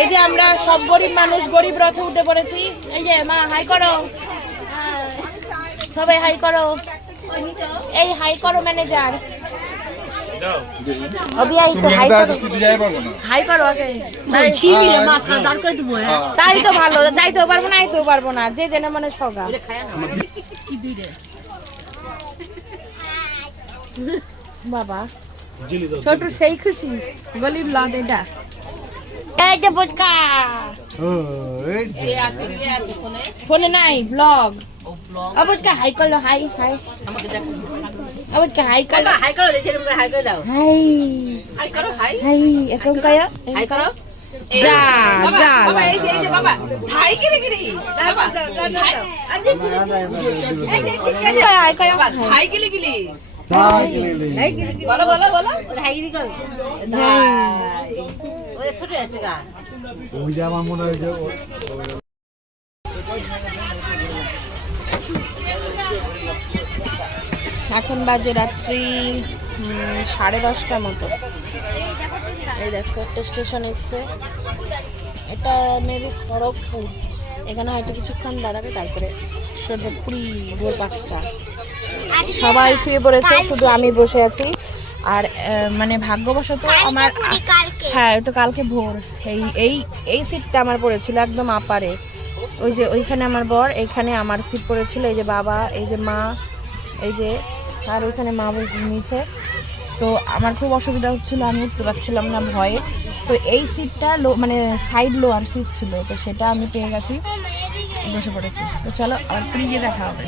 এই যে আমরা সব গরিব মানুষ গরিব রথে উঠে পড়েছি। এই যে মা হাই করো, সবাই হাই করো, এই হাই করো ম্যানেজার। अभी आई तो हाई करो, हाई करो आगे তাই তো ভালো, যাইতেও পারবো না আইতেও পারবো না, যে জেনে মনে সগা বাবা ছোট সেই খুশি গলিব লাদ এটা এই যে বুঝকা ফোনে নাই ব্লগ অবশ্যই হাই করলো, হাই হাই অবশ্যই হাই করলো, হাই করো দেখে তোমরা হাই করে দাও, হাই হাই করো, হাই হাই এখন কয় হাই করো যা যা বাবা এই যে বাবা হাই করে করে বাবা আজে এই যে হাই কয় বাবা হাই গিলি গিলি হাই গিলি বলো বলো বলো হাই গিলি কর হাই ওই ছোট আছে গা ওই যে আমার মনে হয় যে এখন বাজে রাত্রি 10:30 মতো। এই দেখো একটা স্টেশন এসছে, এটা মেবি খড়গপুর। এখানে হয়তো কিছুক্ষণ দাঁড়াবে, তারপরে সোজা পুরী ভোর 5টা। সবাই শুয়ে পড়েছে, শুধু আমি বসে আছি। আর মানে ভাগ্যবশত আমার হ্যাঁ এটা কালকে ভোর এই এই এই সিটটা আমার পড়েছিল একদম আপারে, ওই যে ওইখানে আমার বর, এইখানে আমার সিট পড়েছিল, এই যে বাবা, এই যে মা, এই যে আর ওইখানে মা বসে নিচে। তো আমার খুব অসুবিধা হচ্ছিল, আমি উঠতে পারছিলাম না ভয়ে। তো এই সিটটা মানে সাইড লোয়ার সিট ছিল, তো সেটা আমি পেয়ে গেছি, বসে পড়েছি। তো চলো আর 3 দেখা হবে।